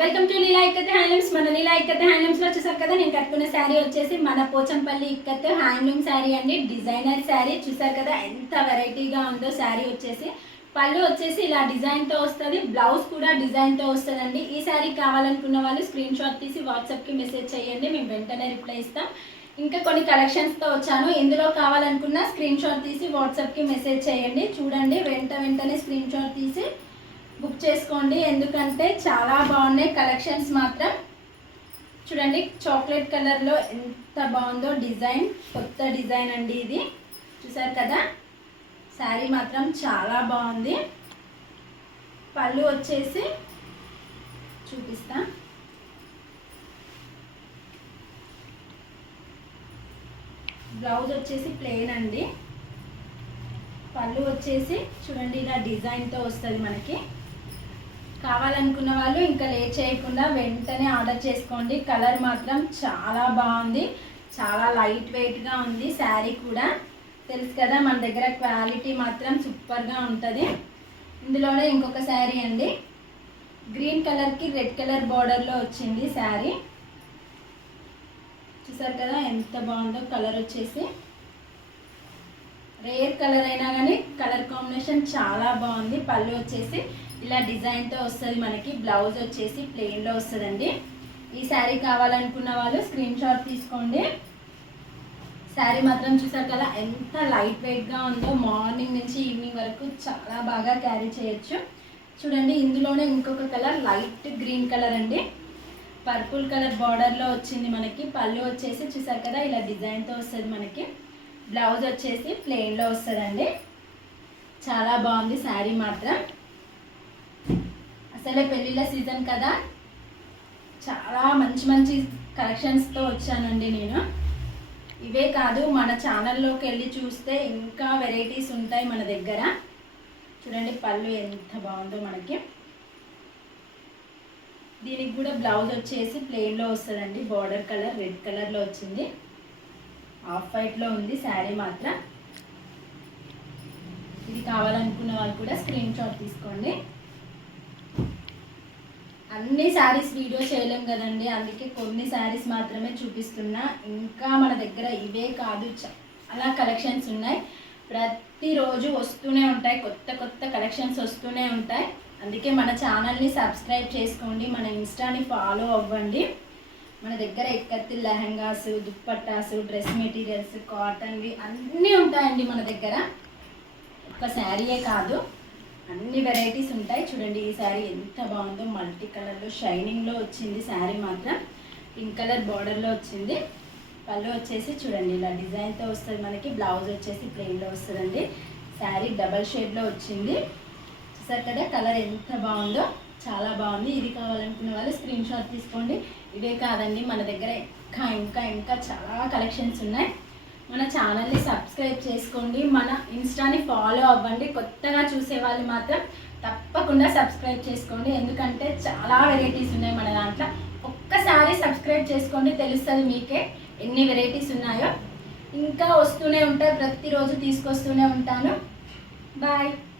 Welcome to Leela ikat handlooms. మన లీలా ikat handlooms లో చూసారు కదా, నేను కట్టుకున్న శారీ వచ్చేసి మన పోచంపల్లి ఇక్కత్ హ్యాండ్లూమ్ శారీ అండి. డిజైనర్ శారీ చూసారు కదా, ఎంత వెరైటీగా ఉందో శారీ వచ్చేసి. పళ్ళు వచ్చేసి ఇలా డిజైన్ తో వస్తుంది, బ్లౌజ్ కూడా డిజైన్ తో వస్తుందండి. ఈ శారీ కావాలనుకున్న వాళ్ళు స్క్రీన్ షాట్ తీసి వాట్సాప్ కి మెసేజ్ చేయండి, మేము వెంటనే రిప్లై ఇస్తాం. ఇంకా కొన్ని కలెక్షన్స్ తో వచ్చాను, ఇందులో కావాలనుకున్న స్క్రీన్ షాట్ తీసి వాట్సాప్ కి మెసేజ్ చేయండి. చూడండి, వెంటనే స్క్రీన్ షాట్ తీసి బుక్ చేసుకోండి, ఎందుకంటే చాలా బాగున్నాయి కలెక్షన్స్ మాత్రం. చూడండి, చాక్లెట్ కలర్లో ఎంత బాగుందో డిజైన్, కొత్త డిజైన్ అండి ఇది. చూసారు కదా, శారీ మాత్రం చాలా బాగుంది. పళ్ళు వచ్చేసి చూపిస్తా. బ్లౌజ్ వచ్చేసి ప్లెయిన్ అండి. పళ్ళు వచ్చేసి చూడండి ఇలా డిజైన్తో వస్తుంది మనకి. కావాలనుకున్న వాళ్ళు ఇంకా లేట్ చేయకుండా వెంటనే ఆర్డర్ చేసుకోండి. కలర్ మాత్రం చాలా బాగుంది, చాలా లైట్ వెయిట్గా ఉంది శారీ కూడా. తెలుసు కదా, మన దగ్గర క్వాలిటీ మాత్రం సూపర్గా ఉంటుంది. ఇందులోనే ఇంకొక శారీ అండి, గ్రీన్ కలర్కి రెడ్ కలర్ బార్డర్లో వచ్చింది శారీ. చూసారు కదా ఎంత బాగుందో. కలర్ వచ్చేసి రేర్ కలర్ అయినా కానీ కలర్ కాంబినేషన్ చాలా బాగుంది. పళ్ళు వచ్చేసి ఇలా డిజైన్తో వస్తుంది మనకి. బ్లౌజ్ వచ్చేసి ప్లెయిన్లో వస్తుందండి. ఈ శారీ కావాలనుకున్న వాళ్ళు స్క్రీన్ షాట్ తీసుకోండి. శారీ మాత్రం చూసారు కదా ఎంత లైట్ వెయిట్గా ఉందో. మార్నింగ్ నుంచి ఈవినింగ్ వరకు చాలా బాగా క్యారీ చేయొచ్చు. చూడండి, ఇందులోనే ఇంకొక కలర్ లైట్ గ్రీన్ కలర్ అండి, పర్పుల్ కలర్ బార్డర్లో వచ్చింది మనకి. పళ్ళు వచ్చేసి చూసారు కదా ఇలా డిజైన్తో వస్తుంది మనకి. బ్లౌజ్ వచ్చేసి ప్లెయిన్లో వస్తుందండి. చాలా బాగుంది శారీ మాత్రం. అసలే పెళ్ళిళ్ళ సీజన్ కదా, చాలా మంచి కలెక్షన్స్తో వచ్చానండి నేను. ఇవే కాదు, మన ఛానల్లోకి వెళ్ళి చూస్తే ఇంకా వెరైటీస్ ఉంటాయి మన దగ్గర. చూడండి, పళ్ళు ఎంత బాగుందో మనకి. దీనికి కూడా బ్లౌజ్ వచ్చేసి ప్లెయిన్లో వస్తుందండి. బార్డర్ కలర్ రెడ్ కలర్లో వచ్చింది, ఆఫ్ వైట్లో ఉంది శారీ మాత్రం. ఇది కావాలనుకున్న వాళ్ళు కూడా స్క్రీన్ షాట్ తీసుకోండి. అన్ని శారీస్ వీడియో చేయలేం కదండి, అందుకే కొన్ని శారీస్ మాత్రమే చూపిస్తున్నా. ఇంకా మన దగ్గర ఇవే కాదు, చాలా కలెక్షన్స్ ఉన్నాయి. ప్రతిరోజు వస్తూనే ఉంటాయి, కొత్త కలెక్షన్స్ వస్తూనే ఉంటాయి. అందుకే మన ఛానల్ని సబ్స్క్రైబ్ చేసుకోండి, మన ఇన్స్టాని ఫాలో అవ్వండి. మన దగ్గర ఇక్కత్ లెహంగాస్, దుప్పట్టాసు, డ్రెస్ మెటీరియల్స్, కాటన్వి అన్నీ ఉంటాయండి మన దగ్గర. ఒక శారీయే కాదు, అన్ని వెరైటీస్ ఉంటాయి. చూడండి, ఈ శారీ ఎంత బాగుందో, మల్టీ కలర్లో షైనింగ్లో వచ్చింది శారీ మాత్రం. పింక్ కలర్ బార్డర్లో వచ్చింది. పళ్ళు వచ్చేసి చూడండి ఇలా డిజైన్తో వస్తుంది మనకి. బ్లౌజ్ వచ్చేసి ప్లెయిన్లో వస్తుందండి. శారీ డబల్ షేడ్లో వచ్చింది. చూసారు కదా కలర్ ఎంత బాగుందో, చాలా బాగుంది. ఇది కావాలనుకున్న వాళ్ళు స్క్రీన్ షాట్ తీసుకోండి. ఇవే కాదండి, మన దగ్గర ఇంకా చాలా కలెక్షన్స్ ఉన్నాయి. మన ఛానల్ని సబ్స్క్రైబ్ చేసుకోండి, మన ఇన్స్టాని ఫాలో అవ్వండి. కొత్తగా చూసే వాళ్ళు మాత్రం తప్పకుండా సబ్స్క్రైబ్ చేసుకోండి, ఎందుకంటే చాలా వెరైటీస్ ఉన్నాయి మన దాంట్లో. ఒక్కసారి సబ్స్క్రైబ్ చేసుకోండి, తెలుస్తుంది మీకే ఎన్ని వెరైటీస్ ఉన్నాయో. ఇంకా వస్తూనే ఉంటాయి, ప్రతిరోజు తీసుకొస్తూనే ఉంటాను. బాయ్.